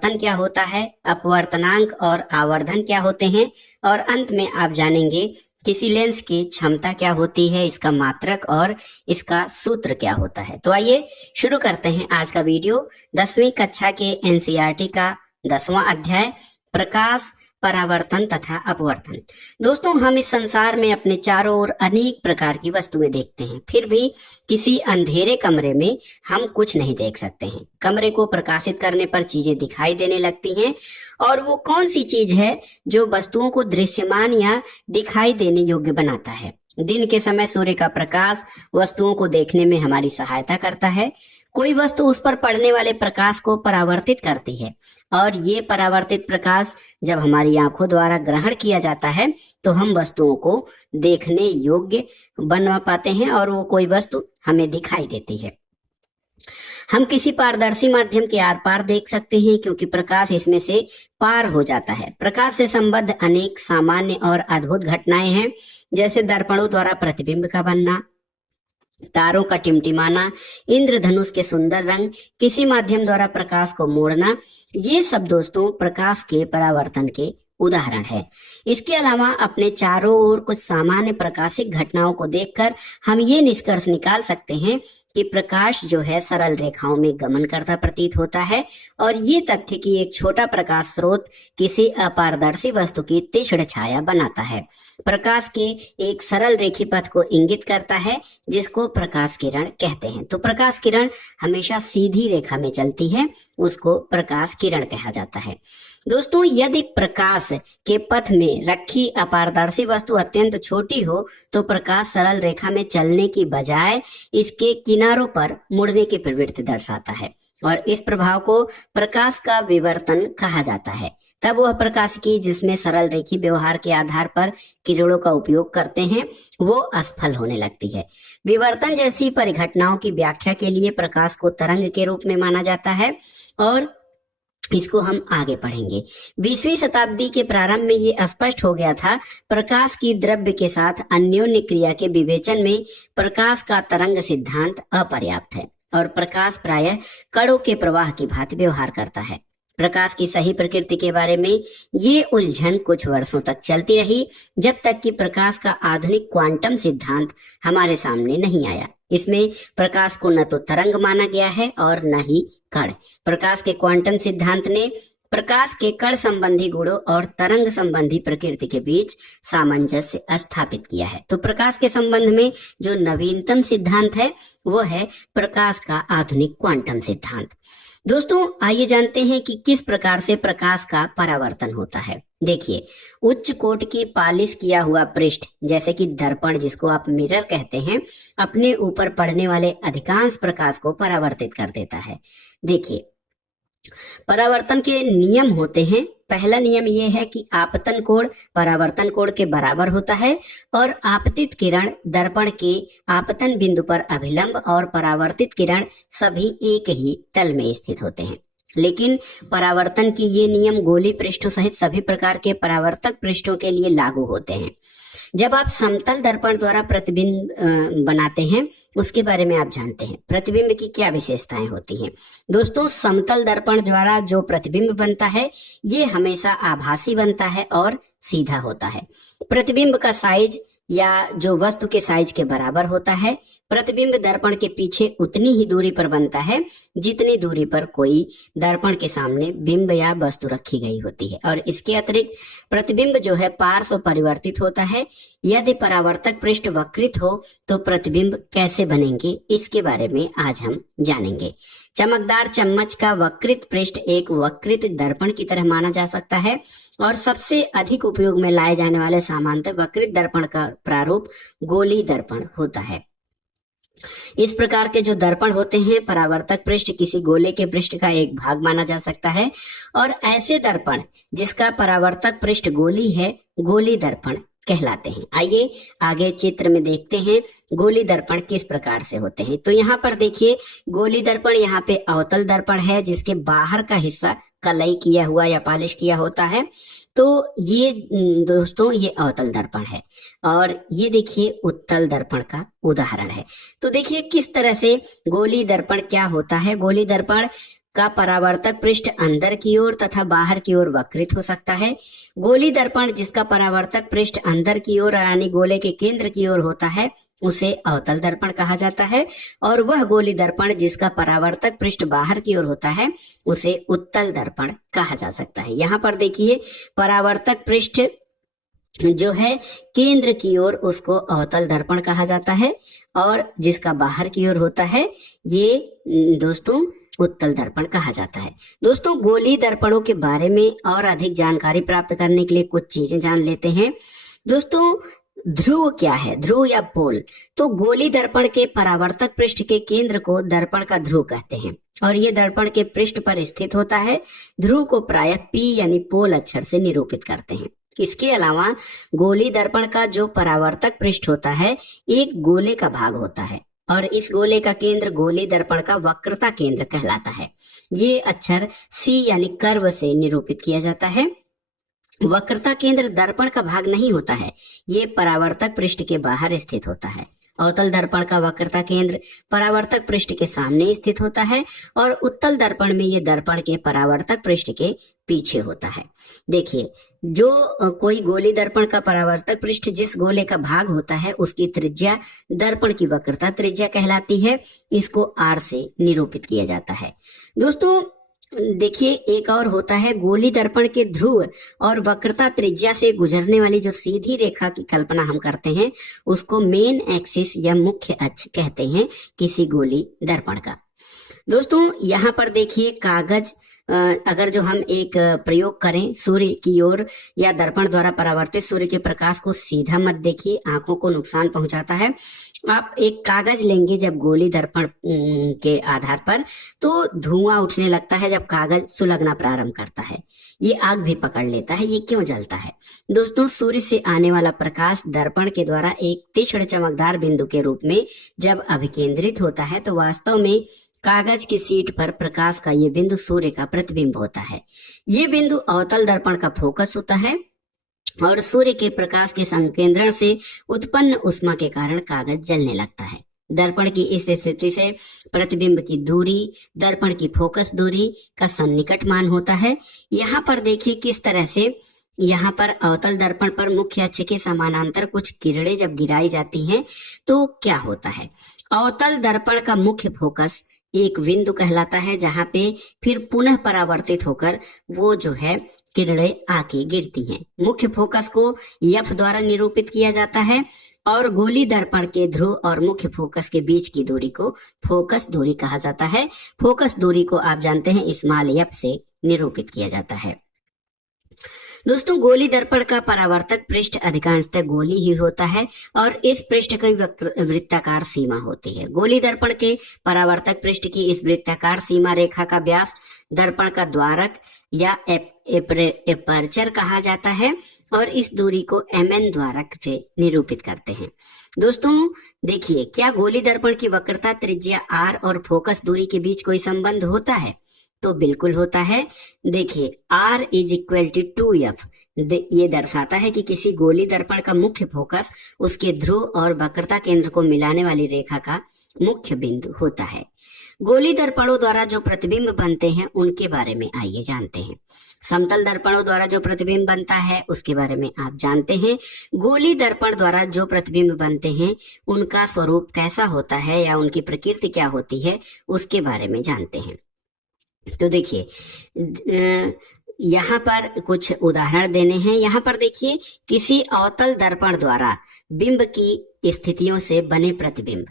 परावर्तन क्या होता है, अपवर्तनांक और आवर्धन क्या होते हैं, और अंत में आप जानेंगे किसी लेंस की क्षमता क्या होती है, इसका मात्रक और इसका सूत्र क्या होता है। तो आइए शुरू करते हैं आज का वीडियो। 10वीं कक्षा के एनसीईआरटी का 10वां अध्याय प्रकाश, परावर्तन तथा अपवर्तन। दोस्तों, हम इस संसार में अपने चारों ओर अनेक प्रकार की वस्तुएं देखते हैं, फिर भी किसी अंधेरे कमरे में हम कुछ नहीं देख सकते हैं। कमरे को प्रकाशित करने पर चीजें दिखाई देने लगती हैं, और वो कौन सी चीज है जो वस्तुओं को दृश्यमान या दिखाई देने योग्य बनाता है। दिन के समय सूर्य का प्रकाश वस्तुओं को देखने में हमारी सहायता करता है। कोई वस्तु उस पर पड़ने वाले प्रकाश को परावर्तित करती है, और ये परावर्तित प्रकाश जब हमारी आंखों द्वारा ग्रहण किया जाता है तो हम वस्तुओं को देखने योग्य बना पाते हैं, और वो कोई वस्तु हमें दिखाई देती है। हम किसी पारदर्शी माध्यम के आर पार देख सकते हैं, क्योंकि प्रकाश इसमें से पार हो जाता है। प्रकाश से संबद्ध अनेक सामान्य और अद्भुत घटनाएं हैं, जैसे दर्पणों द्वारा प्रतिबिंब का बनना, तारों का टिमटिमाना, इंद्रधनुष के सुंदर रंग, किसी माध्यम द्वारा प्रकाश को मोड़ना। ये सब दोस्तों प्रकाश के परावर्तन के उदाहरण है। इसके अलावा अपने चारों ओर कुछ सामान्य प्रकाशिक घटनाओं को देखकर हम ये निष्कर्ष निकाल सकते हैं कि प्रकाश जो है सरल रेखाओं में गमन करता प्रतीत होता है, और ये तथ्य कि एक छोटा प्रकाश स्रोत किसी अपारदर्शी वस्तु की तीक्ष्ण छाया बनाता है, प्रकाश के एक सरल रेखी पथ को इंगित करता है, जिसको प्रकाश किरण कहते हैं। तो प्रकाश किरण हमेशा सीधी रेखा में चलती है, उसको प्रकाश किरण कहा जाता है। दोस्तों, यदि प्रकाश के पथ में रखी अपारदर्शी वस्तु अत्यंत छोटी हो तो प्रकाश सरल रेखा में चलने की बजाय इसके किनारों पर मुड़ने की प्रवृत्ति दर्शाता है, और इस प्रभाव को प्रकाश का विवर्तन कहा जाता है। तब वह प्रकाश की जिसमें सरल रेखी व्यवहार के आधार पर किरणों का उपयोग करते हैं वो असफल होने लगती है। विवर्तन जैसी परिघटनाओं की व्याख्या के लिए प्रकाश को तरंग के रूप में माना जाता है, और इसको हम आगे पढ़ेंगे। 20वीं शताब्दी के प्रारंभ में ये स्पष्ट हो गया था, प्रकाश की द्रव्य के साथ अन्योन्य क्रिया के विवेचन में प्रकाश का तरंग सिद्धांत अपर्याप्त है, और प्रकाश प्रायः कणों के प्रवाह की भांति व्यवहार करता है। प्रकाश की सही प्रकृति के बारे में ये उलझन कुछ वर्षों तक चलती रही, जब तक कि प्रकाश का आधुनिक क्वांटम सिद्धांत हमारे सामने नहीं आया। इसमें प्रकाश को न तो तरंग माना गया है और न ही कण। प्रकाश के क्वांटम सिद्धांत ने प्रकाश के कण संबंधी गुणों और तरंग संबंधी प्रकृति के बीच सामंजस्य स्थापित किया है। तो प्रकाश के संबंध में जो नवीनतम सिद्धांत है वो है प्रकाश का आधुनिक क्वांटम सिद्धांत। दोस्तों, आइए जानते हैं कि किस प्रकार से प्रकाश का परावर्तन होता है। देखिए, उच्च कोट की पालिश किया हुआ पृष्ठ जैसे कि दर्पण, जिसको आप मिरर कहते हैं, अपने ऊपर पड़ने वाले अधिकांश प्रकाश को परावर्तित कर देता है। देखिए, परावर्तन के नियम होते हैं। पहला नियम यह है कि आपतन कोण परावर्तन कोण के बराबर होता है, और आपतित किरण दर्पण के आपतन बिंदु पर अभिलंब और परावर्तित किरण सभी एक ही तल में स्थित होते हैं। लेकिन परावर्तन की ये नियम गोली पृष्ठों सहित सभी प्रकार के परावर्तक पृष्ठों के लिए लागू होते हैं। जब आप समतल दर्पण द्वारा प्रतिबिंब बनाते हैं, उसके बारे में आप जानते हैं प्रतिबिंब की क्या विशेषताएं होती हैं। दोस्तों, समतल दर्पण द्वारा जो प्रतिबिंब बनता है ये हमेशा आभासी बनता है और सीधा होता है। प्रतिबिंब का साइज या जो वस्तु के साइज के बराबर होता है। प्रतिबिंब दर्पण के पीछे उतनी ही दूरी पर बनता है जितनी दूरी पर कोई दर्पण के सामने बिंब या वस्तु रखी गई होती है, और इसके अतिरिक्त प्रतिबिंब जो है पार्श्व परिवर्तित होता है। यदि परावर्तक पृष्ठ वक्रित हो तो प्रतिबिंब कैसे बनेंगे, इसके बारे में आज हम जानेंगे। चमकदार चम्मच का वक्रित पृष्ठ एक वक्रित दर्पण की तरह माना जा सकता है, और सबसे अधिक उपयोग में लाए जाने वाले सामान्यतः वक्रित दर्पण का प्रारूप गोली दर्पण होता है। इस प्रकार के जो दर्पण होते हैं, परावर्तक पृष्ठ किसी गोले के पृष्ठ का एक भाग माना जा सकता है, और ऐसे दर्पण जिसका परावर्तक पृष्ठ गोली है, गोली दर्पण कहलाते हैं। आइए आगे चित्र में देखते हैं गोली दर्पण किस प्रकार से होते हैं। तो यहाँ पर देखिए, गोली दर्पण यहाँ पे अवतल दर्पण है, जिसके बाहर का हिस्सा कलई किया हुआ या पॉलिश किया होता है। तो ये दोस्तों ये अवतल दर्पण है, और ये देखिए उत्तल दर्पण का उदाहरण है। तो देखिए किस तरह से गोली दर्पण क्या होता है। गोली दर्पण का परावर्तक पृष्ठ अंदर की ओर तथा बाहर की ओर वक्रित हो सकता है। गोली दर्पण जिसका परावर्तक पृष्ठ अंदर की ओर यानी गोले के केंद्र की ओर होता है उसे अवतल दर्पण कहा जाता है, और वह गोली दर्पण जिसका परावर्तक पृष्ठ बाहर की ओर होता है उसे उत्तल दर्पण कहा जा सकता है। यहाँ पर देखिए परावर्तक पृष्ठ जो है केंद्र की ओर उसको अवतल दर्पण कहा जाता है, और जिसका बाहर की ओर होता है ये दोस्तों उत्तल दर्पण कहा जाता है। दोस्तों गोली दर्पणों के बारे में और अधिक जानकारी प्राप्त करने के लिए कुछ चीजें जान लेते हैं। दोस्तों ध्रुव क्या है, ध्रुव या पोल? तो गोली दर्पण के परावर्तक पृष्ठ के केंद्र को दर्पण का ध्रुव कहते हैं और ये दर्पण के पृष्ठ पर स्थित होता है। ध्रुव को प्रायः पी यानी पोल अक्षर से निरूपित करते हैं। इसके अलावा गोली दर्पण का जो परावर्तक पृष्ठ होता है एक गोले का भाग होता है और इस गोले का केंद्र गोली दर्पण का वक्रता केंद्र कहलाता है। ये अक्षर सी यानी कर्व से निरूपित किया जाता है। वक्रता केंद्र दर्पण का भाग नहीं होता है, ये परावर्तक पृष्ठ के बाहर स्थित होता है। अवतल दर्पण का वक्रता केंद्र परावर्तक पृष्ठ के सामने स्थित होता है और उत्तल दर्पण में ये दर्पण के परावर्तक पृष्ठ के पीछे होता है। देखिए जो कोई गोली दर्पण का परावर्तक पृष्ठ जिस गोले का भाग होता है उसकी त्रिज्या दर्पण की वक्रता त्रिज्या कहलाती है। इसको आर से निरूपित किया जाता है। दोस्तों देखिए एक और होता है गोली दर्पण के ध्रुव और वक्रता त्रिज्या से गुजरने वाली जो सीधी रेखा की कल्पना हम करते हैं उसको मेन एक्सिस या मुख्य अक्ष कहते हैं किसी गोली दर्पण का। दोस्तों यहाँ पर देखिए कागज अगर जो हम एक प्रयोग करें सूर्य की ओर या दर्पण द्वारा परावर्तित सूर्य के प्रकाश को सीधा मत देखिए, आंखों को नुकसान पहुंचाता है। आप एक कागज लेंगे जब गोली दर्पण के आधार पर तो धुआं उठने लगता है जब कागज सुलगना प्रारंभ करता है, ये आग भी पकड़ लेता है। ये क्यों जलता है? दोस्तों सूर्य से आने वाला प्रकाश दर्पण के द्वारा एक तीक्ष्ण चमकदार बिंदु के रूप में जब अभिकेंद्रित होता है तो वास्तव में कागज की शीट पर प्रकाश का ये बिंदु सूर्य का प्रतिबिंब होता है। ये बिंदु अवतल दर्पण का फोकस होता है और सूर्य के प्रकाश के संकेंद्रण से उत्पन्न ऊष्मा के कारण कागज जलने लगता है। दर्पण की इस स्थिति से प्रतिबिंब की दूरी दर्पण की फोकस दूरी का सन्निकट मान होता है। यहाँ पर देखिए किस तरह से यहाँ पर अवतल दर्पण पर मुख्य अक्ष के समानांतर कुछ किरणें जब गिराई जाती हैं तो क्या होता है। अवतल दर्पण का मुख्य फोकस एक बिंदु कहलाता है जहां पे फिर पुनः परावर्तित होकर वो जो है किरणें आके गिरती हैं। मुख्य फोकस को एफ द्वारा निरूपित किया जाता है और गोली दर्पण के ध्रुव और मुख्य फोकस के बीच की दूरी को फोकस दूरी कहा जाता है। फोकस दूरी को आप जानते हैं स्मॉल एफ से निरूपित किया जाता है। दोस्तों गोली दर्पण का परावर्तक पृष्ठ अधिकांशतः गोली ही होता है और इस पृष्ठ की वृत्ताकार सीमा होती है। गोली दर्पण के परावर्तक पृष्ठ की इस वृत्ताकार सीमा रेखा का व्यास दर्पण का द्वारक या एपर्चर कहा जाता है और इस दूरी को एमएन द्वारक से निरूपित करते हैं। दोस्तों देखिए क्या गोली दर्पण की वक्रता त्रिज्या आर और फोकस दूरी के बीच कोई संबंध होता है? तो बिल्कुल होता है। देखिए R is equal to 2F ये दर्शाता है कि किसी गोली दर्पण का मुख्य फोकस उसके ध्रुव और वक्रता केंद्र को मिलाने वाली रेखा का मुख्य बिंदु होता है। गोली दर्पणों द्वारा जो प्रतिबिंब बनते हैं उनके बारे में आइए जानते हैं। समतल दर्पणों द्वारा जो प्रतिबिंब बनता है उसके बारे में आप जानते हैं। गोली दर्पण द्वारा जो प्रतिबिंब बनते हैं उनका स्वरूप कैसा होता है या उनकी प्रकृति क्या होती है उसके बारे में जानते हैं। तो देखिए यहाँ पर कुछ उदाहरण देने हैं। यहाँ पर देखिए किसी अवतल दर्पण द्वारा बिंब की स्थितियों से बने प्रतिबिंब।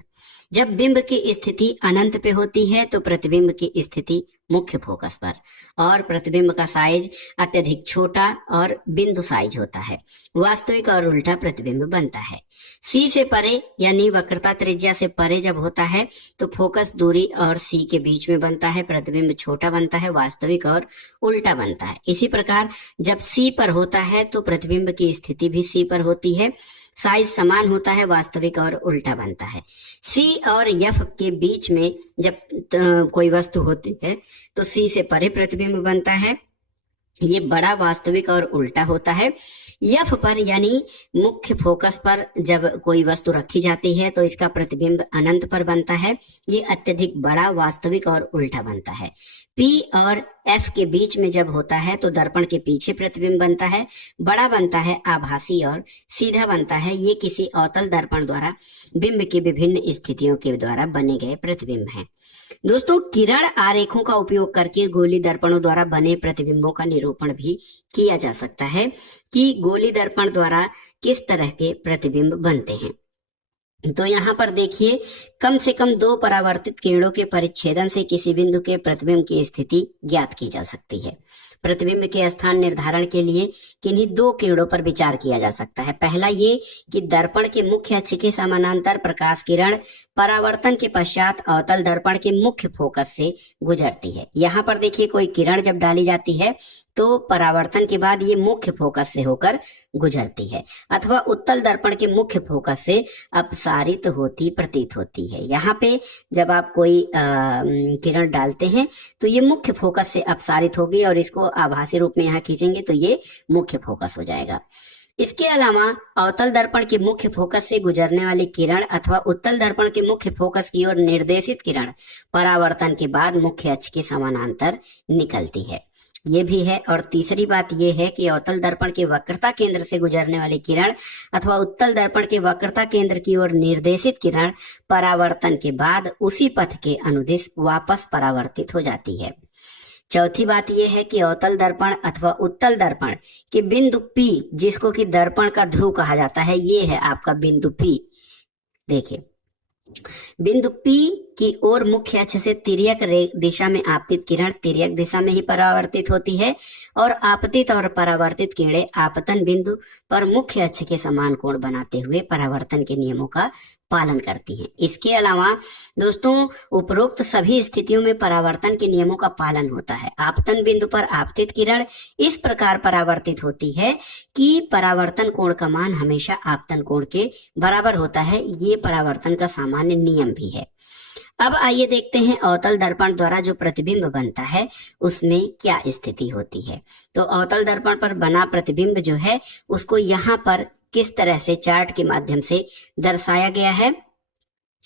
जब बिंब की स्थिति अनंत पे होती है तो प्रतिबिंब की स्थिति मुख्य फोकस पर और प्रतिबिंब का साइज अत्यधिक छोटा और बिंदु साइज होता है। वास्तविक और उल्टा प्रतिबिंब बनता है। सी से परे यानी वक्रता त्रिज्या से परे जब होता है तो फोकस दूरी और सी के बीच में बनता है, प्रतिबिंब छोटा बनता है, वास्तविक और उल्टा बनता है। इसी प्रकार जब सी पर होता है तो प्रतिबिंब की स्थिति भी सी पर होती है, साइज समान होता है, वास्तविक और उल्टा बनता है। सी और एफ के बीच में जब कोई वस्तु होती है तो सी से परे प्रतिबिंब बनता है, ये बड़ा वास्तविक और उल्टा होता है। एफ पर यानी मुख्य फोकस पर जब कोई वस्तु रखी जाती है तो इसका प्रतिबिंब अनंत पर बनता है। ये अत्यधिक बड़ा, वास्तविक और उल्टा बनता है। पी और एफ के बीच में जब होता है तो दर्पण के पीछे प्रतिबिंब बनता है, बड़ा बनता है, आभासी और सीधा बनता है। ये किसी अवतल दर्पण द्वारा बिंब की विभिन्न स्थितियों के द्वारा बने गए प्रतिबिंब हैं। दोस्तों, किरण आरेखों का उपयोग करके गोली दर्पणों द्वारा बने प्रतिबिंबों का निरूपण भी किया जा सकता है कि गोली दर्पण द्वारा किस तरह के प्रतिबिंब बनते हैं। तो यहाँ पर देखिए, कम से कम 2 परावर्तित किरणों के परिच्छेदन से किसी बिंदु के प्रतिबिंब की स्थिति ज्ञात की जा सकती है। प्रतिबिंब के स्थान निर्धारण के लिए किन्हीं 2 किरणों पर विचार किया जा सकता है। पहला ये कि दर्पण के मुख्य अक्ष के समानांतर प्रकाश किरण परावर्तन के पश्चात अवतल दर्पण के मुख्य फोकस से गुजरती है। यहाँ पर देखिए, कोई किरण जब डाली जाती है तो परावर्तन के बाद ये मुख्य फोकस से होकर गुजरती है, अथवा उत्तल दर्पण के मुख्य फोकस से अपसारित होती प्रतीत होती है। यहाँ पे जब आप कोई किरण डालते हैं तो ये मुख्य फोकस से अपसारित होगी और इसको आभासी रूप में यहाँ खींचेंगे तो ये मुख्य फोकस हो जाएगा। इसके अलावा अवतल दर्पण के मुख्य फोकस से गुजरने वाली किरण अथवा उत्तल दर्पण के मुख्य फोकस की ओर निर्देशित किरण परावर्तन के बाद मुख्य अक्ष के समानांतर निकलती है। ये भी है। और तीसरी बात ये है कि अवतल दर्पण के वक्रता केंद्र से गुजरने वाली किरण अथवा उत्तल दर्पण के वक्रता केंद्र की ओर निर्देशित किरण परावर्तन के बाद उसी पथ के अनुदिश वापस परावर्तित हो जाती है। चौथी बात यह है कि अवतल दर्पण अथवा उत्तल दर्पण के बिंदु P, जिसको कि दर्पण का ध्रुव कहा जाता है, ये है आपका बिंदु P। देखिए, बिंदु P की ओर मुख्य अक्ष से तिर्यक दिशा में आपतित किरण तिर्यक दिशा में ही परावर्तित होती है और आपतित और परावर्तित किरणें आपतन बिंदु पर मुख्य अक्ष के समान कोण बनाते हुए परावर्तन के नियमों का पालन करती हैं। इसके अलावा दोस्तों, उपरोक्त सभी स्थितियों में परावर्तन के नियमों का पालन होता है। आपतन बिंदु पर आपतित किरण इस प्रकार परावर्तित होती है कि परावर्तन कोण का मान हमेशा आपतन कोण के बराबर होता है। ये परावर्तन का सामान्य नियम भी है। अब आइए देखते हैं अवतल दर्पण द्वारा जो प्रतिबिंब बनता है उसमें क्या स्थिति होती है। तो अवतल दर्पण पर बना प्रतिबिंब जो है उसको यहाँ पर किस तरह से चार्ट के माध्यम से दर्शाया गया है,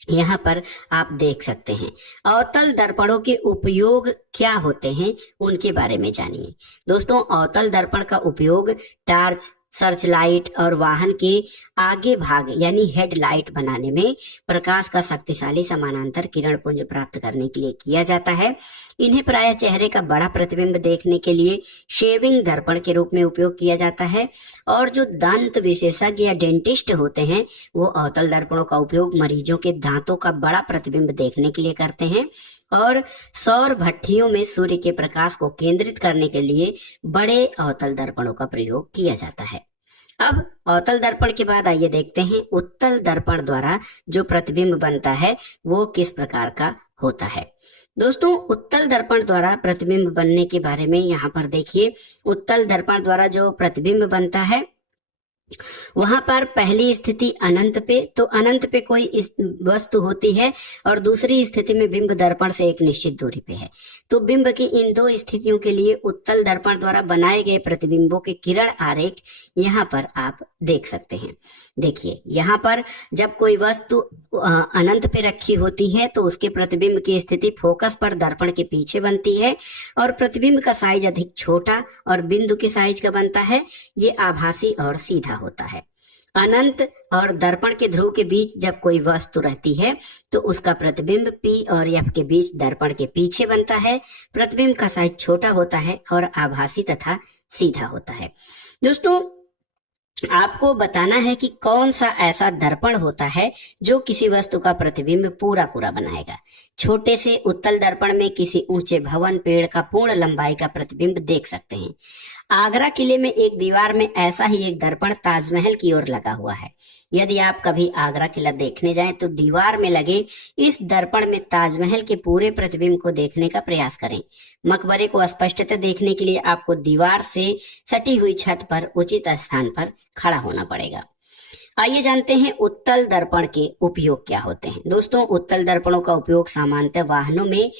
यहाँ पर आप देख सकते हैं। अवतल दर्पणों के उपयोग क्या होते हैं उनके बारे में जानिए। दोस्तों, अवतल दर्पण का उपयोग टार्च, सर्च लाइट और वाहन के आगे भाग यानी हेडलाइट बनाने में प्रकाश का शक्तिशाली समानांतर किरण पुंज प्राप्त करने के लिए किया जाता है। इन्हें प्रायः चेहरे का बड़ा प्रतिबिंब देखने के लिए शेविंग दर्पण के रूप में उपयोग किया जाता है। और जो दंत विशेषज्ञ या डेंटिस्ट होते हैं वो अवतल दर्पणों का उपयोग मरीजों के दांतों का बड़ा प्रतिबिंब देखने के लिए करते हैं। और सौर भट्ठियों में सूर्य के प्रकाश को केंद्रित करने के लिए बड़े अवतल दर्पणों का प्रयोग किया जाता है। अब अवतल दर्पण के बाद आइए देखते हैं उत्तल दर्पण द्वारा जो प्रतिबिंब बनता है वो किस प्रकार का होता है। दोस्तों, उत्तल दर्पण द्वारा प्रतिबिंब बनने के बारे में यहाँ पर देखिए। उत्तल दर्पण द्वारा जो प्रतिबिंब बनता है वहां पर पहली स्थिति अनंत पे, तो अनंत पे कोई वस्तु होती है और दूसरी स्थिति में बिंब दर्पण से एक निश्चित दूरी पे है। तो बिंब की इन 2 स्थितियों के लिए उत्तल दर्पण द्वारा बनाए गए प्रतिबिंबों के किरण आरेख यहाँ पर आप देख सकते हैं। देखिए, यहाँ पर जब कोई वस्तु अनंत पे रखी होती है तो उसके प्रतिबिंब की स्थिति फोकस पर दर्पण के पीछे बनती है और प्रतिबिंब का साइज अधिक छोटा और बिंदु के साइज का बनता है। ये आभासी और सीधा होता है। अनंत और दर्पण के ध्रुव के बीच जब कोई वस्तु रहती है तो उसका प्रतिबिंब P और F के बीच दर्पण के पीछे बनता है। प्रतिबिंब का साइज छोटा होता है और आभासी तथा सीधा होता है। दोस्तों, आपको बताना है कि कौन सा ऐसा दर्पण होता है जो किसी वस्तु का प्रतिबिंब पूरा पूरा बनाएगा। छोटे से उत्तल दर्पण में किसी ऊंचे भवन, पेड़ का पूर्ण लंबाई का प्रतिबिंब देख सकते हैं। आगरा किले में एक दीवार में ऐसा ही एक दर्पण ताजमहल की ओर लगा हुआ है। यदि आप कभी आगरा किला देखने जाएं तो दीवार में लगे इस दर्पण में ताजमहल के पूरे प्रतिबिंब को देखने का प्रयास करें। मकबरे को स्पष्टतः देखने के लिए आपको दीवार से सटी हुई छत पर उचित स्थान पर खड़ा होना पड़ेगा। आइए जानते हैं उत्तल दर्पण के उपयोग क्या होते हैं। दोस्तों, उत्तल दर्पणों का उपयोग सामान्यतः वाहनों में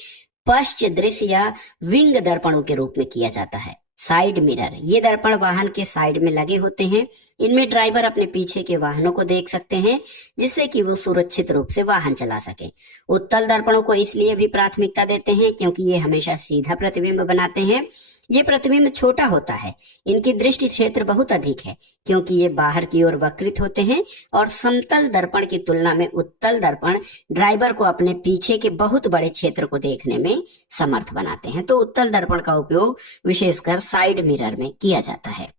पश्च दृश्य या विंग दर्पणों के रूप में किया जाता है। साइड मिरर, ये दर्पण वाहन के साइड में लगे होते हैं। इनमें ड्राइवर अपने पीछे के वाहनों को देख सकते हैं जिससे कि वो सुरक्षित रूप से वाहन चला सके। उत्तल दर्पणों को इसलिए भी प्राथमिकता देते हैं क्योंकि ये हमेशा सीधा प्रतिबिंब बनाते हैं। ये प्रतिबिंब छोटा होता है, इनकी दृष्टि क्षेत्र बहुत अधिक है क्योंकि ये बाहर की ओर वक्रित होते हैं और समतल दर्पण की तुलना में उत्तल दर्पण ड्राइवर को अपने पीछे के बहुत बड़े क्षेत्र को देखने में समर्थ बनाते हैं। तो उत्तल दर्पण का उपयोग विशेषकर साइड मिरर में किया जाता है।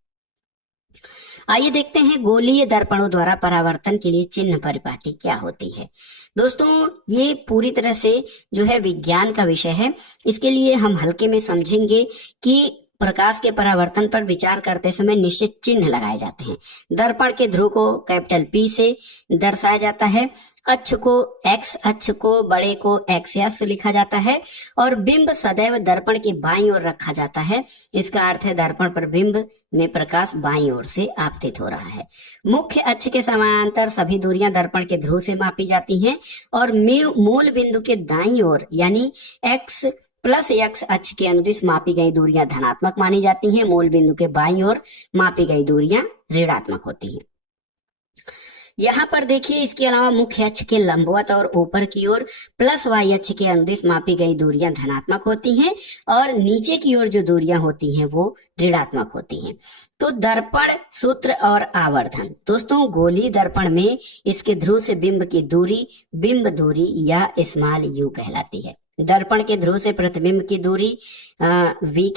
आइए देखते हैं गोलीय दर्पणों द्वारा परावर्तन के लिए चिन्ह परिपाटी क्या होती है। दोस्तों, ये पूरी तरह से जो है विज्ञान का विषय है। इसके लिए हम हल्के में समझेंगे कि प्रकाश के परावर्तन पर विचार करते समय निश्चित चिन्ह लगाए जाते हैं। दर्पण के ध्रुव को कैपिटल P से दर्शाया जाता है, अक्ष को X, अक्ष को बड़े को XS लिखा जाता है और बिंब सदैव दर्पण के बाईं ओर रखा जाता है। इसका अर्थ है दर्पण पर बिंब में प्रकाश बाईं ओर से आपतित हो रहा है। मुख्य अक्ष के समानांतर सभी दूरियां दर्पण के ध्रुव से मापी जाती हैं और मूल बिंदु के दाईं ओर यानी X प्लस X अक्ष के अनुदिश मापी गई दूरियां धनात्मक मानी जाती हैं। मूल बिंदु के बाईं ओर मापी गई दूरियां ऋणात्मक होती हैं। यहाँ पर देखिए, इसके अलावा मुख्य अक्ष के लंबवत और ऊपर की ओर प्लस Y अक्ष के अनुदिश मापी गई दूरियां धनात्मक होती हैं और नीचे की ओर जो दूरियां होती हैं वो ऋणात्मक होती हैं। तो दर्पण सूत्र और आवर्धन। दोस्तों, गोलीय दर्पण में इसके ध्रुव से बिंब की दूरी बिंब दूरी या स्मॉल u कहलाती है। दर्पण के ध्रुव से प्रतिबिंब की दूरी v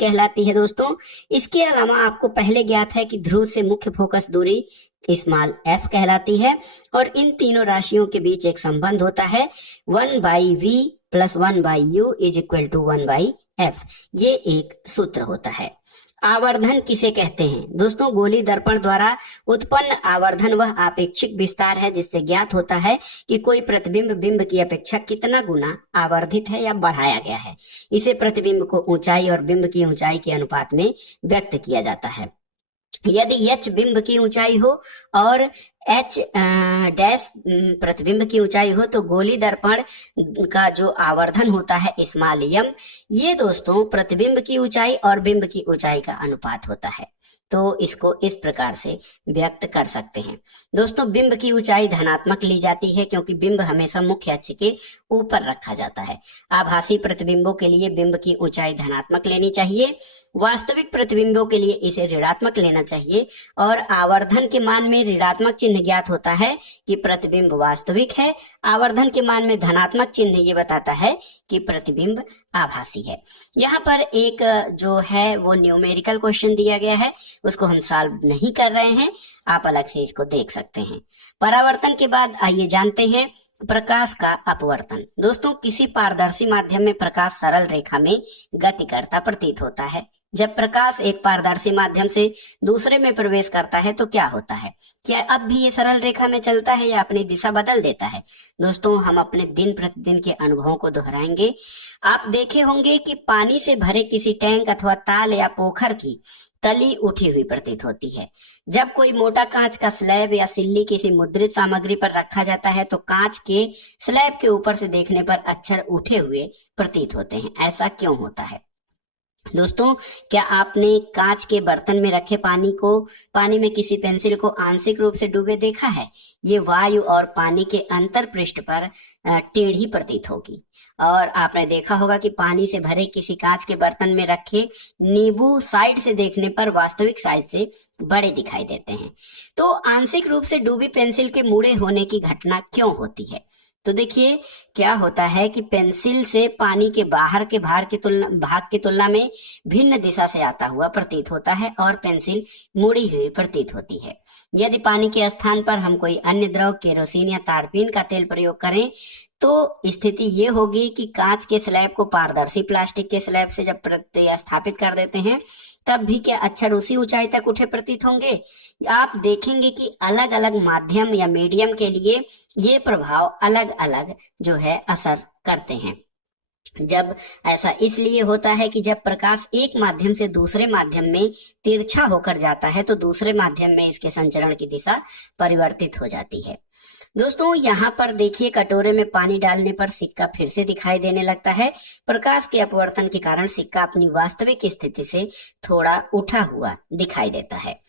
कहलाती है। दोस्तों, इसके अलावा आपको पहले ज्ञात है कि ध्रुव से मुख्य फोकस दूरी स्मॉल f कहलाती है और इन तीनों राशियों के बीच एक संबंध होता है 1/v plus 1/u is equal to 1/f। ये एक सूत्र होता है। आवर्धन किसे कहते हैं? दोस्तों, गोलीय दर्पण द्वारा उत्पन्न आवर्धन वह आपेक्षिक विस्तार है जिससे ज्ञात होता है कि कोई प्रतिबिंब बिंब की अपेक्षा कितना गुना आवर्धित है या बढ़ाया गया है। इसे प्रतिबिंब को ऊंचाई और बिंब की ऊंचाई के अनुपात में व्यक्त किया जाता है। यदि h बिंब की ऊंचाई हो और h डैश प्रतिबिंब की ऊंचाई हो तो गोलीय दर्पण का जो आवर्धन होता है स्मॉल m, ये दोस्तों प्रतिबिंब की ऊंचाई और बिंब की ऊंचाई का अनुपात होता है। तो इसको इस प्रकार से व्यक्त कर सकते हैं। दोस्तों, बिंब की ऊंचाई धनात्मक ली जाती है क्योंकि बिंब हमेशा मुख्य अक्ष के ऊपर रखा जाता है। आभासी प्रतिबिंबों के लिए बिंब की ऊंचाई धनात्मक लेनी चाहिए, वास्तविक प्रतिबिंबों के लिए इसे ऋणात्मक लेना चाहिए और आवर्धन के मान में ऋणात्मक चिन्ह ज्ञात होता है कि प्रतिबिंब वास्तविक है। आवर्धन के मान में धनात्मक चिन्ह ये बताता है कि प्रतिबिंब आभासी है। यहाँ पर एक जो है वो न्यूमेरिकल क्वेश्चन दिया गया है, उसको हम सॉल्व नहीं कर रहे हैं, आप अलग से इसको देख सकते हैं। परावर्तन के बाद आइए जानते हैं प्रकाश का अपवर्तन। दोस्तों, किसी पारदर्शी माध्यम में प्रकाश सरल रेखा में गति करता प्रतीत होता है। जब प्रकाश एक पारदर्शी माध्यम से दूसरे में प्रवेश करता है तो क्या होता है? क्या अब भी ये सरल रेखा में चलता है या अपनी दिशा बदल देता है? दोस्तों, हम अपने दिन प्रतिदिन के अनुभवों को दोहराएंगे। आप देखे होंगे कि पानी से भरे किसी टैंक अथवा ताल या पोखर की तली उठी हुई प्रतीत होती है। जब कोई मोटा कांच का स्लैब या सिल्ली किसी मुद्रित सामग्री पर रखा जाता है तो कांच के स्लैब के ऊपर से देखने पर अक्षर उठे हुए प्रतीत होते हैं। ऐसा क्यों होता है? दोस्तों, क्या आपने कांच के बर्तन में रखे पानी में किसी पेंसिल को आंशिक रूप से डूबे देखा है? ये वायु और पानी के अंतर पृष्ठ पर टेढ़ी प्रतीत होगी। और आपने देखा होगा कि पानी से भरे किसी कांच के बर्तन में रखे नींबू साइड से देखने पर वास्तविक साइज से बड़े दिखाई देते हैं। तो आंशिक रूप से डूबी पेंसिल के मुड़े होने की घटना क्यों होती है? तो देखिए, क्या होता है कि पेंसिल से पानी के बाहर के भाग की तुलना में भिन्न दिशा से आता हुआ प्रतीत होता है और पेंसिल मुड़ी हुई प्रतीत होती है। यदि पानी के स्थान पर हम कोई अन्य द्रव केरोसिन या तारपीन का तेल प्रयोग करें तो स्थिति ये होगी कि कांच के स्लैब को पारदर्शी प्लास्टिक के स्लैब से जब प्रतिस्थापित कर देते हैं तब भी क्या अक्षर उसी ऊंचाई तक उठे प्रतीत होंगे? आप देखेंगे कि अलग अलग माध्यम या मीडियम के लिए ये प्रभाव अलग अलग जो है असर करते हैं। जब ऐसा इसलिए होता है कि जब प्रकाश एक माध्यम से दूसरे माध्यम में तिरछा होकर जाता है तो दूसरे माध्यम में इसके संचरण की दिशा परिवर्तित हो जाती है। दोस्तों यहाँ पर देखिए, कटोरे में पानी डालने पर सिक्का फिर से दिखाई देने लगता है। प्रकाश के अपवर्तन के कारण सिक्का अपनी वास्तविक स्थिति से थोड़ा उठा हुआ दिखाई देता है।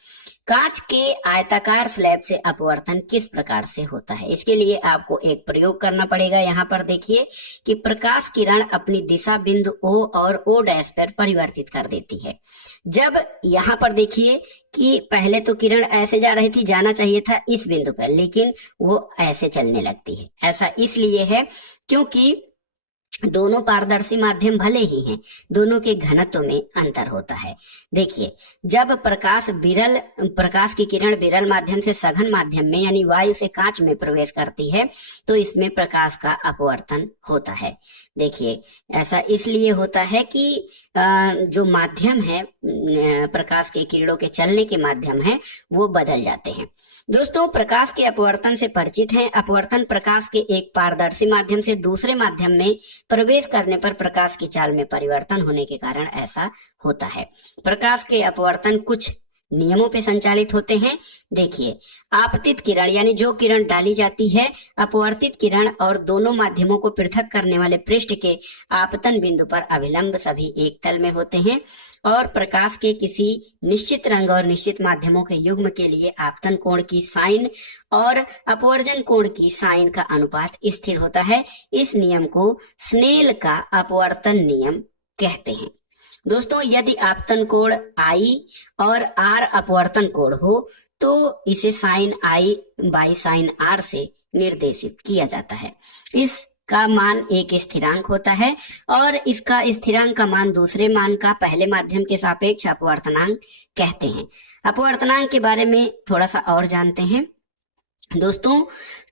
कांच के आयताकार स्लैब से अपवर्तन किस प्रकार से होता है? इसके लिए आपको एक प्रयोग करना पड़ेगा। यहाँ पर देखिए कि प्रकाश किरण अपनी दिशा बिंदु O और O डैश पर परिवर्तित कर देती है। जब यहाँ पर देखिए कि पहले तो किरण ऐसे जा रही थी, जाना चाहिए था इस बिंदु पर, लेकिन वो ऐसे चलने लगती है। ऐसा इसलिए है क्योंकि दोनों पारदर्शी माध्यम भले ही हैं, दोनों के घनत्व में अंतर होता है। देखिए, जब प्रकाश की किरण विरल माध्यम से सघन माध्यम में यानी वायु से कांच में प्रवेश करती है तो इसमें प्रकाश का अपवर्तन होता है। देखिए, ऐसा इसलिए होता है कि जो माध्यम है, प्रकाश के किरणों के चलने के माध्यम है, वो बदल जाते हैं। दोस्तों, प्रकाश के अपवर्तन से परिचित हैं। अपवर्तन प्रकाश के एक पारदर्शी माध्यम से दूसरे माध्यम में प्रवेश करने पर प्रकाश की चाल में परिवर्तन होने के कारण ऐसा होता है। प्रकाश के अपवर्तन कुछ नियमों पे संचालित होते हैं। देखिए, आपतित किरण यानी जो किरण डाली जाती है, अपवर्तित किरण और दोनों माध्यमों को पृथक करने वाले पृष्ठ के आपतन बिंदु पर अभिलंब सभी एक तल में होते हैं और प्रकाश के किसी निश्चित रंग और निश्चित माध्यमों के युग्म के लिए आपतन कोण की साइन और अपवर्जन कोण की साइन का अनुपात स्थिर होता है। इस नियम को स्नेल का अपवर्तन नियम कहते हैं। दोस्तों, यदि आपतन कोण I और R अपवर्तन कोण हो तो इसे sine I by sine R से निर्देशित किया जाता है। इसका मान एक स्थिरांक होता है और इसका स्थिरांक का मान दूसरे मान का पहले माध्यम के सापेक्ष अपवर्तनांक कहते हैं। अपवर्तनांक के बारे में थोड़ा सा और जानते हैं दोस्तों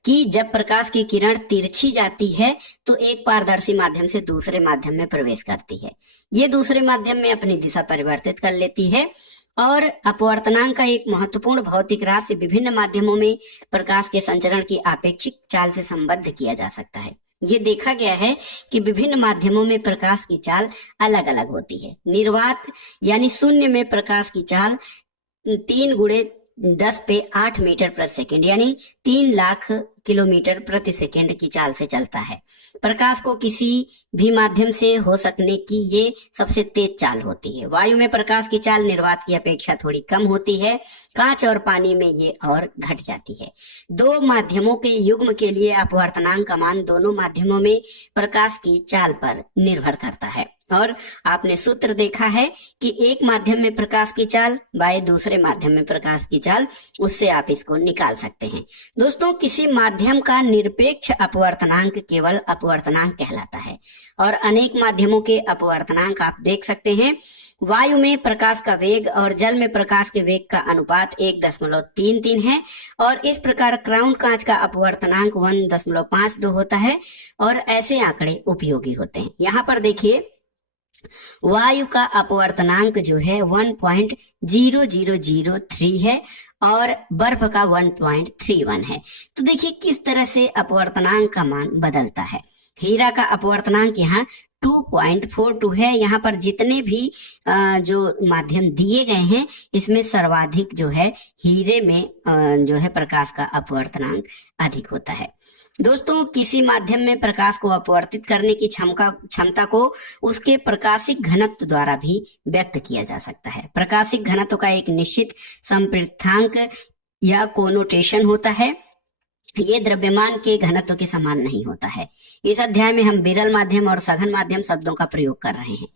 कि जब प्रकाश की किरण तिरछी जाती है तो एक पारदर्शी माध्यम से दूसरे माध्यम में प्रवेश करती है। ये दूसरे माध्यम में अपनी दिशा परिवर्तित कर लेती है और अपवर्तनांक का एक महत्वपूर्ण भौतिक राशि विभिन्न माध्यमों में प्रकाश के संचरण की आपेक्षिक चाल से संबद्ध किया जा सकता है। ये देखा गया है कि विभिन्न माध्यमों में प्रकाश की चाल अलग अलग होती है। निर्वात यानी शून्य में प्रकाश की चाल 3 गुणे 10⁸ मीटर प्रति सेकेंड यानी 3 लाख किलोमीटर प्रति सेकेंड की चाल से चलता है। प्रकाश को किसी भी माध्यम से हो सकने की ये सबसे तेज चाल होती है। वायु में प्रकाश की चाल निर्वात की अपेक्षा थोड़ी कम होती है। कांच और पानी में ये और घट जाती है। दो माध्यमों के युग्म के लिए अपवर्तनांक का मान दोनों माध्यमों में प्रकाश की चाल पर निर्भर करता है और आपने सूत्र देखा है कि एक माध्यम में प्रकाश की चाल बाय दूसरे माध्यम में प्रकाश की चाल, उससे आप इसको निकाल सकते हैं। दोस्तों, किसी माध्यम का निरपेक्ष अपवर्तनांक केवल अपवर्तनांक कहलाता है और अनेक माध्यमों के अपवर्तनांक आप देख सकते हैं। वायु में प्रकाश का वेग और जल में प्रकाश के वेग का अनुपात 1.33 है और इस प्रकार क्राउन कांच का अपवर्तनांक 1.52 होता है और ऐसे आंकड़े उपयोगी होते हैं। यहाँ पर देखिए, वायु का अपवर्तनांक जो है 1.0003 है और बर्फ का 1.31 है। तो देखिए किस तरह से अपवर्तनांक का मान बदलता है। हीरा का अपवर्तनांक यहाँ 2.42 है। यहाँ पर जितने भी जो माध्यम दिए गए हैं इसमें सर्वाधिक जो है हीरे में जो है प्रकाश का अपवर्तनांक अधिक होता है। दोस्तों, किसी माध्यम में प्रकाश को अपवर्तित करने की क्षमता को उसके प्रकाशिक घनत्व द्वारा भी व्यक्त किया जा सकता है। प्रकाशिक घनत्व का एक निश्चित संपृक्तांक या कोनोटेशन होता है। ये द्रव्यमान के घनत्व के समान नहीं होता है। इस अध्याय में हम विरल माध्यम और सघन माध्यम शब्दों का प्रयोग कर रहे हैं।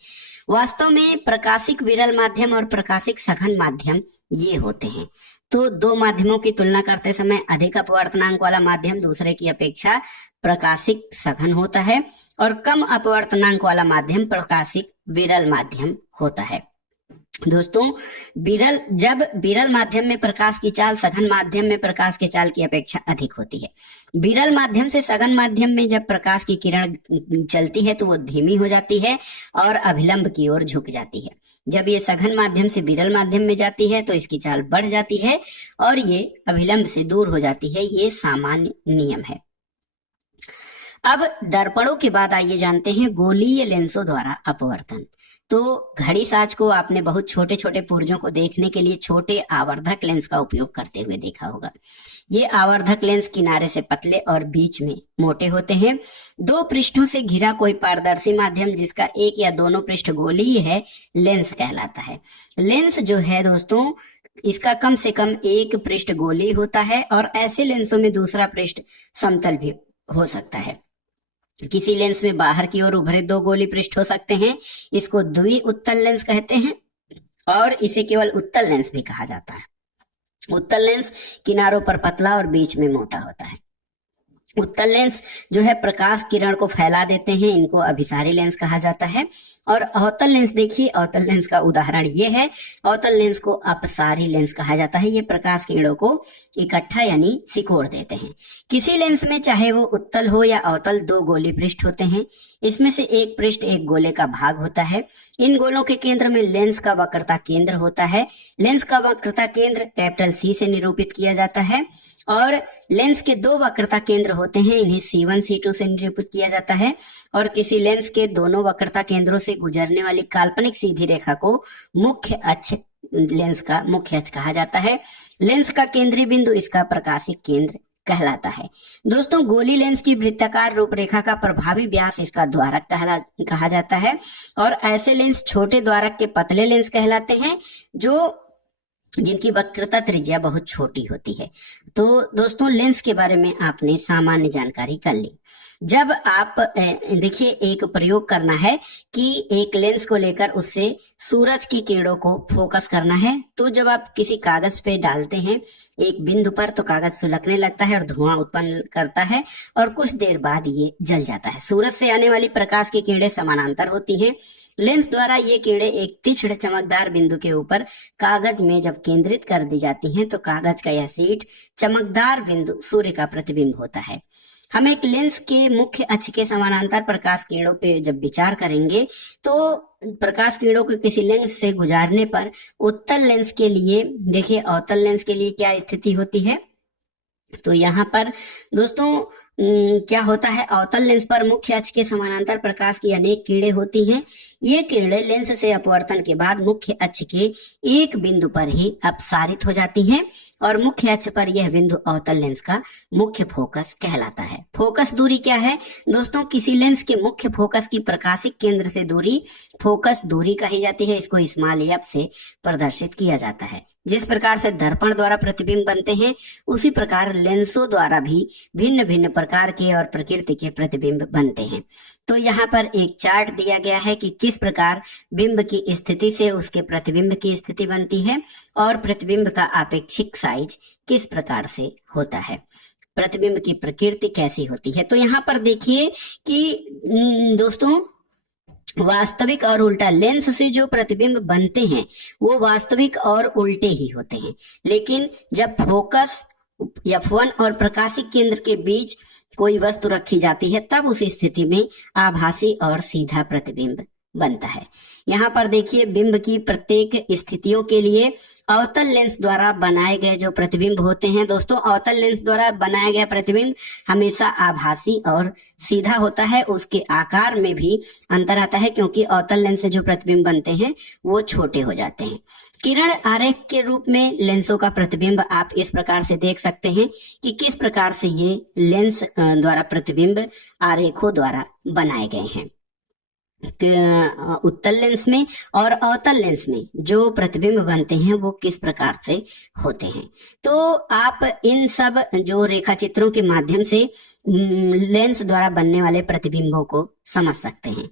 वास्तव में प्रकाशिक विरल माध्यम और प्रकाशिक सघन माध्यम ये होते हैं। तो दो माध्यमों की तुलना करते समय अधिक अपवर्तनांक वाला माध्यम दूसरे की अपेक्षा प्रकाशिक सघन होता है और कम अपवर्तनांक वाला माध्यम प्रकाशिक विरल माध्यम होता है। दोस्तों, जब विरल माध्यम में प्रकाश की चाल सघन माध्यम में प्रकाश की चाल की अपेक्षा अधिक होती है। विरल माध्यम से सघन माध्यम में जब प्रकाश की किरण चलती है तो वो धीमी हो जाती है और अभिलंब की ओर झुक जाती है। जब ये सघन माध्यम से विरल माध्यम में जाती है तो इसकी चाल बढ़ जाती है और ये अभिलंब से दूर हो जाती है। ये सामान्य नियम है। अब दर्पणों के बाद आइए जानते हैं गोलीय लेंसों द्वारा अपवर्तन। तो घड़ी साज को आपने बहुत छोटे छोटे पुर्जों को देखने के लिए छोटे आवर्धक लेंस का उपयोग करते हुए देखा होगा। ये आवर्धक लेंस किनारे से पतले और बीच में मोटे होते हैं। दो पृष्ठों से घिरा कोई पारदर्शी माध्यम जिसका एक या दोनों पृष्ठ गोलीय है लेंस कहलाता है। लेंस जो है दोस्तों, इसका कम से कम एक पृष्ठ गोलीय होता है और ऐसे लेंसों में दूसरा पृष्ठ समतल भी हो सकता है। किसी लेंस में बाहर की ओर उभरे दो गोली पृष्ठ हो सकते हैं, इसको द्वि उत्तल लेंस कहते हैं और इसे केवल उत्तल लेंस भी कहा जाता है। उत्तल लेंस किनारों पर पतला और बीच में मोटा होता है। उत्तल लेंस जो है प्रकाश किरण को फैला देते हैं, इनको अभिसारी लेंस कहा जाता है। और अवतल लेंस देखिए, अवतल लेंस का उदाहरण ये है। अवतल लेंस को अपसारी लेंस कहा जाता है। ये प्रकाश किरणों को इकट्ठा यानी सिकोड़ देते हैं। किसी लेंस में चाहे वो उत्तल हो या अवतल दो गोली पृष्ठ होते हैं। इसमें से एक पृष्ठ एक गोले का भाग होता है। इन गोलों के केंद्र में लेंस का वक्रता केंद्र होता है। लेंस का वक्रता केंद्र कैपिटल C से निरूपित किया जाता है और लेंस के दो वक्रता केंद्र होते हैं, इन्हें C1 C2 से निरूपित किया जाता है। और किसी लेंस के दोनों वक्रता केंद्रों से गुजरने वाली काल्पनिक सीधी रेखा को मुख्य अक्ष, लेंस का मुख्य अक्ष कहा जाता है। लेंस का केंद्रीय बिंदु इसका प्रकाशिक केंद्र कहलाता है। दोस्तों, गोली लेंस की वृत्ताकार रूपरेखा का प्रभावी व्यास इसका द्वारक कहा जाता है और ऐसे लेंस छोटे द्वारक के पतले लेंस कहलाते हैं जिनकी वक्रता त्रिज्या बहुत छोटी होती है। तो दोस्तों, लेंस के बारे में आपने सामान्य जानकारी कर ली। जब आप देखिए, एक प्रयोग करना है कि एक लेंस को लेकर उससे सूरज की किरणों को फोकस करना है, तो जब आप किसी कागज पे डालते हैं एक बिंदु पर तो कागज सुलगने लगता है और धुआं उत्पन्न करता है और कुछ देर बाद ये जल जाता है। सूरज से आने वाली प्रकाश की किरणें समानांतर होती हैं। लेंस द्वारा ये किरणें एक तीक्ष्ण चमकदार बिंदु के ऊपर कागज में जब केंद्रित कर दी जाती हैं तो कागज का यह शीट चमकदार बिंदु सूर्य का प्रतिबिंब होता है। हम एक लेंस के मुख्य अक्ष के समानांतर प्रकाश किरणों पे जब विचार करेंगे तो प्रकाश किरणों को किसी लेंस से गुजारने पर उत्तल लेंस के लिए देखिए, अवतल लेंस के लिए क्या स्थिति होती है। तो यहाँ पर दोस्तों क्या होता है, अवतल लेंस पर मुख्य अक्ष के समानांतर प्रकाश की अनेक किरणें होती हैं। ये किरणें लेंस से अपवर्तन के बाद मुख्य अक्ष के एक बिंदु पर ही अपसारित हो जाती हैं और मुख्य अक्ष पर यह बिंदु अवतल लेंस का मुख्य फोकस कहलाता है। फोकस दूरी क्या है दोस्तों? किसी लेंस के मुख्य फोकस की प्रकाशिक केंद्र से दूरी फोकस दूरी कही जाती है। इसको स्मॉल f से प्रदर्शित किया जाता है। जिस प्रकार से दर्पण द्वारा प्रतिबिंब बनते हैं उसी प्रकार लेंसों द्वारा भी भिन्न भिन्न प्रकार के और प्रकृति के प्रतिबिंब बनते हैं। तो यहाँ पर एक चार्ट दिया गया है कि किस प्रकार बिंब की स्थिति से उसके प्रतिबिंब की स्थिति बनती है और प्रतिबिंब का आपेक्षिक साइज किस प्रकार से होता है, प्रतिबिंब की प्रकृति कैसी होती है। तो यहाँ पर देखिए कि दोस्तों, वास्तविक और उल्टा लेंस से जो प्रतिबिंब बनते हैं वो वास्तविक और उल्टे ही होते हैं, लेकिन जब फोकस F1 और प्रकाशिक केंद्र के बीच कोई वस्तु रखी जाती है तब उस स्थिति में आभासी और सीधा प्रतिबिंब बनता है। यहाँ पर देखिए, बिंब की प्रत्येक स्थितियों के लिए अवतल लेंस द्वारा बनाए गए जो प्रतिबिंब होते हैं दोस्तों, अवतल लेंस द्वारा बनाया गया प्रतिबिंब हमेशा आभासी और सीधा होता है। उसके आकार में भी अंतर आता है क्योंकि अवतल लेंस से जो प्रतिबिंब बनते हैं वो छोटे हो जाते हैं। किरण आरेख के रूप में लेंसों का प्रतिबिंब आप इस प्रकार से देख सकते हैं कि किस प्रकार से ये लेंस द्वारा प्रतिबिंब आरेखों द्वारा बनाए गए हैं। उत्तल लेंस में और अवतल लेंस में जो प्रतिबिंब बनते हैं वो किस प्रकार से होते हैं। तो आप इन सब जो रेखा चित्रों के माध्यम से लेंस द्वारा बनने वाले प्रतिबिंबों को समझ सकते हैं।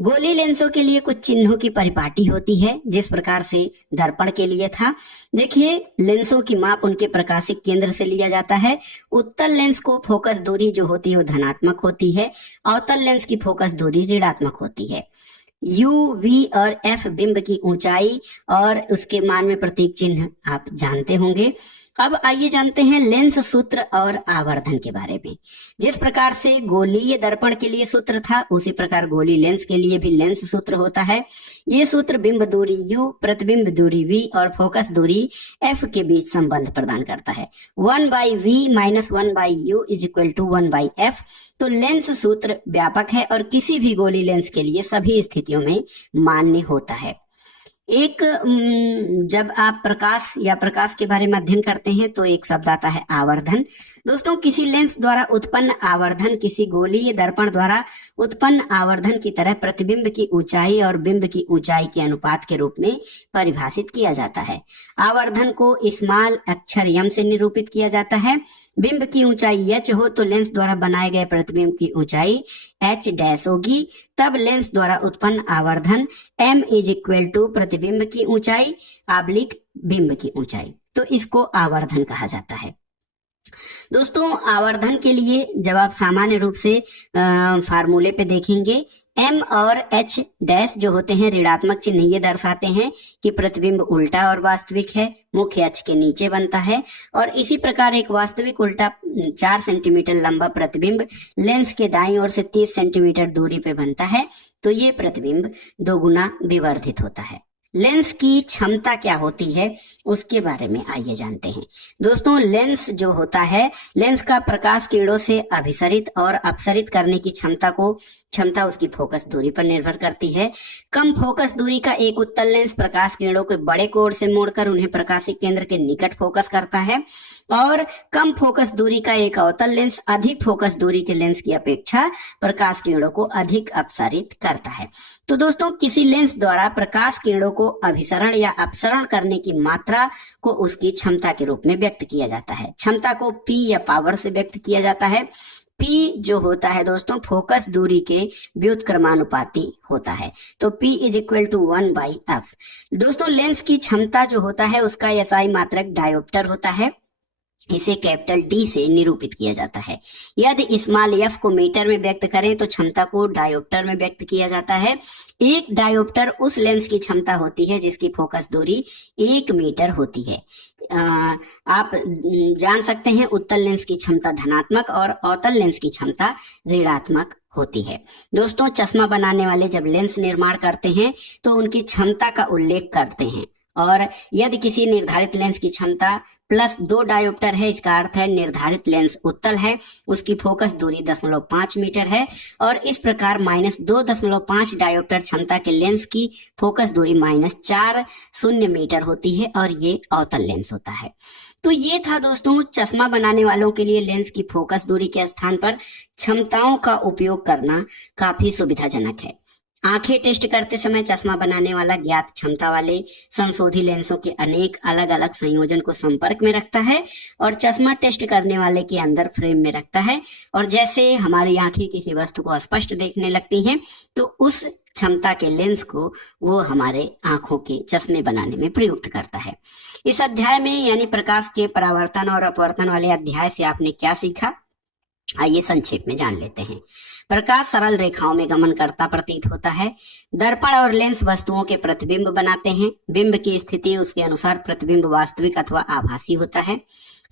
गोली लेंसों के लिए कुछ चिन्हों की परिपाटी होती है जिस प्रकार से दर्पण के लिए था। देखिए, लेंसों की माप उनके प्रकाशिक केंद्र से लिया जाता है। उत्तल लेंस को फोकस दूरी जो होती है वो धनात्मक होती है, अवतल लेंस की फोकस दूरी ऋणात्मक होती है। U, V और F बिंब की ऊंचाई और उसके मान में प्रतीक चिन्ह आप जानते होंगे। अब आइए जानते हैं लेंस सूत्र और आवर्धन के बारे में। जिस प्रकार से गोलीय दर्पण के लिए सूत्र था, उसी प्रकार गोली लेंस के लिए भी लेंस सूत्र होता है। ये सूत्र बिंब दूरी u, प्रतिबिंब दूरी v और फोकस दूरी f के बीच संबंध प्रदान करता है। 1/v - 1/u = 1/f। तो लेंस सूत्र व्यापक है और किसी भी गोली लेंस के लिए सभी स्थितियों में मान्य होता है। एक जब आप प्रकाश या प्रकाश के बारे में अध्ययन करते हैं तो एक शब्द आता है आवर्धन। दोस्तों, किसी लेंस द्वारा उत्पन्न आवर्धन किसी गोलीय दर्पण द्वारा उत्पन्न आवर्धन की तरह प्रतिबिंब की ऊंचाई और बिंब की ऊंचाई के अनुपात के रूप में परिभाषित किया जाता है। आवर्धन को स्मॉल अक्षर m से निरूपित किया जाता है। बिंब की ऊंचाई h हो तो लेंस द्वारा बनाए गए प्रतिबिंब की ऊंचाई h' होगी। तब लेंस द्वारा उत्पन्न आवर्धन m = प्रतिबिंब की ऊंचाई / बिंब की ऊंचाई। तो इसको आवर्धन कहा जाता है। दोस्तों, आवर्धन के लिए जब आप सामान्य रूप से फार्मूले पे देखेंगे, m और h' जो होते हैं ऋणात्मक चिन्ह, ये दर्शाते हैं कि प्रतिबिंब उल्टा और वास्तविक है, मुख्य अक्ष के नीचे बनता है। और इसी प्रकार एक वास्तविक उल्टा 4 सेंटीमीटर लंबा प्रतिबिंब लेंस के दाईं ओर से 30 सेंटीमीटर दूरी पे बनता है। तो ये प्रतिबिंब 2 गुना विवर्धित होता है। लेंस की क्षमता क्या होती है उसके बारे में आइए जानते हैं। दोस्तों, लेंस जो होता है, लेंस का प्रकाश किरणों से अभिसरित और अपसरित करने की क्षमता उसकी फोकस दूरी पर निर्भर करती है। कम फोकस दूरी का एक उत्तल लेंस प्रकाश किरणों के बड़े कोण से मोड़कर उन्हें प्रकाशिक केंद्र के निकट फोकस करता है, और कम फोकस दूरी का एक अवतल लेंस अधिक फोकस दूरी के लेंस की अपेक्षा प्रकाश किरणों को अधिक अपसरित करता है। तो दोस्तों, किसी लेंस द्वारा प्रकाश किरणों को अभिसरण या अपसरण करने की मात्रा को उसकी क्षमता के रूप में व्यक्त किया जाता है। क्षमता को P या पावर से व्यक्त किया जाता है। P जो होता है दोस्तों, फोकस दूरी के व्युत्क्रमानुपाती होता है। तो P = 1/f। दोस्तों, लेंस की क्षमता जो होता है उसका SI मात्रक डायोप्टर होता है। इसे कैपिटल D से निरूपित किया जाता है। यदि स्मॉल f को मीटर में व्यक्त करें तो क्षमता को डायोप्टर में व्यक्त किया जाता है। एक डायोप्टर उस लेंस की क्षमता होती है जिसकी फोकस दूरी 1 मीटर होती है। आप जान सकते हैं उत्तल लेंस की क्षमता धनात्मक और अवतल लेंस की क्षमता ऋणात्मक होती है। दोस्तों, चश्मा बनाने वाले जब लेंस निर्माण करते हैं तो उनकी क्षमता का उल्लेख करते हैं, और यदि किसी निर्धारित लेंस की क्षमता +2 डायोप्टर है, इसका अर्थ है निर्धारित लेंस उत्तल है, उसकी फोकस दूरी 0.5 मीटर है, और इस प्रकार -2.5 डायोप्टर क्षमता के लेंस की फोकस दूरी -40 मीटर होती है, और ये अवतल लेंस होता है। तो ये था दोस्तों चश्मा बनाने वालों के लिए लेंस की फोकस दूरी के स्थान पर क्षमताओं का उपयोग करना काफी सुविधाजनक है। आंखें टेस्ट करते समय चश्मा बनाने वाला ज्ञात क्षमता वाले संशोधी लेंसों के अनेक अलग अलग संयोजन को संपर्क में रखता है और चश्मा टेस्ट करने वाले के अंदर फ्रेम में रखता है, और जैसे हमारी आंखें किसी वस्तु को स्पष्ट देखने लगती हैं तो उस क्षमता के लेंस को वो हमारे आंखों के चश्मे बनाने में प्रयुक्त करता है। इस अध्याय में यानी प्रकाश के परावर्तन और अपवर्तन वाले अध्याय से आपने क्या सीखा, आइए संक्षेप में जान लेते हैं। प्रकाश सरल रेखाओं में गमन करता प्रतीत होता है। दर्पण और लेंस वस्तुओं के प्रतिबिंब बनाते हैं। बिंब की स्थिति उसके अनुसार प्रतिबिंब वास्तविक अथवा आभासी होता है।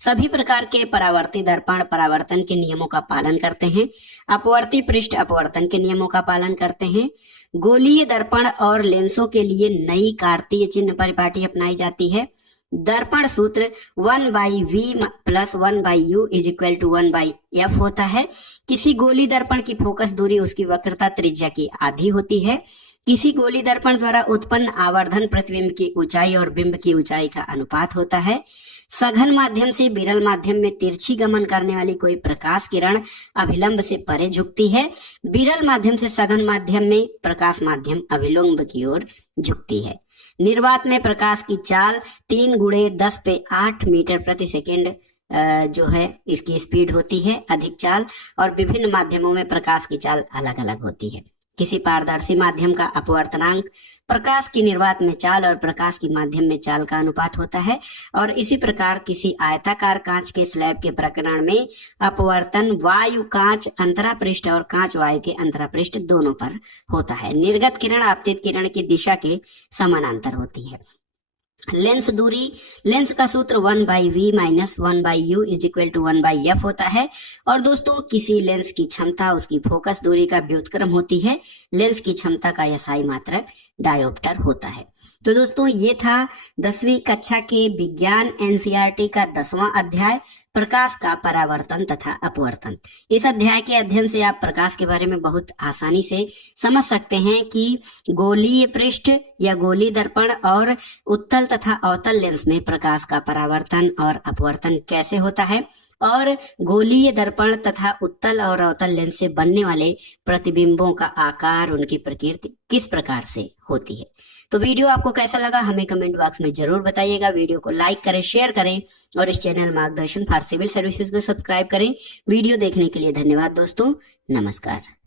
सभी प्रकार के परावर्ती दर्पण परावर्तन के नियमों का पालन करते हैं। अपवर्ती पृष्ठ अपवर्तन के नियमों का पालन करते हैं। गोलीय दर्पण और लेंसों के लिए नई कार्तीय चिन्ह परिपाटी अपनाई जाती है। दर्पण सूत्र 1/v + 1/u = 1/f होता है। किसी गोली दर्पण की फोकस दूरी उसकी वक्रता त्रिज्या की आधी होती है। किसी गोली दर्पण द्वारा उत्पन्न आवर्धन प्रतिबिंब की ऊंचाई और बिंब की ऊंचाई का अनुपात होता है। सघन माध्यम से विरल माध्यम में तिरछी गमन करने वाली कोई प्रकाश किरण अभिलंब से परे झुकती है। विरल माध्यम से सघन माध्यम में प्रकाश माध्यम अभिलंब की ओर झुकती है। निर्वात में प्रकाश की चाल 3 × 10⁸ मीटर प्रति सेकेंड जो है इसकी स्पीड होती है, अधिक चाल, और विभिन्न माध्यमों में प्रकाश की चाल अलग अलग होती है। किसी पारदर्शी माध्यम का अपवर्तनांक प्रकाश की निर्वात में चाल और प्रकाश की माध्यम में चाल का अनुपात होता है, और इसी प्रकार किसी आयताकार कांच के स्लैब के प्रकरण में अपवर्तन वायु कांच अंतरापृष्ठ और कांच वायु के अंतरापृष्ठ दोनों पर होता है। निर्गत किरण आपतित किरण की दिशा के समानांतर होती है। लेंस दूरी, लेंस का सूत्र 1/v minus 1/u is equal to 1/f होता है। और दोस्तों किसी लेंस की क्षमता उसकी फोकस दूरी का व्युत्क्रम होती है। लेंस की क्षमता का SI मात्रक डायोप्टर होता है। तो दोस्तों ये था 10वीं कक्षा के विज्ञान NCERT का 10वां अध्याय, प्रकाश का परावर्तन तथा अपवर्तन। इस अध्याय के अध्ययन से आप प्रकाश के बारे में बहुत आसानी से समझ सकते हैं कि गोलीय पृष्ठ या गोलीय दर्पण और उत्तल तथा अवतल लेंस में प्रकाश का परावर्तन और अपवर्तन कैसे होता है, और गोलीय दर्पण तथा उत्तल और अवतल लेंस से बनने वाले प्रतिबिंबों का आकार, उनकी प्रकृति किस प्रकार से होती है। तो वीडियो आपको कैसा लगा हमें कमेंट बॉक्स में जरूर बताइएगा। वीडियो को लाइक करें, शेयर करें और इस चैनल मार्गदर्शन फॉर सिविल सर्विसेज को सब्सक्राइब करें। वीडियो देखने के लिए धन्यवाद दोस्तों, नमस्कार।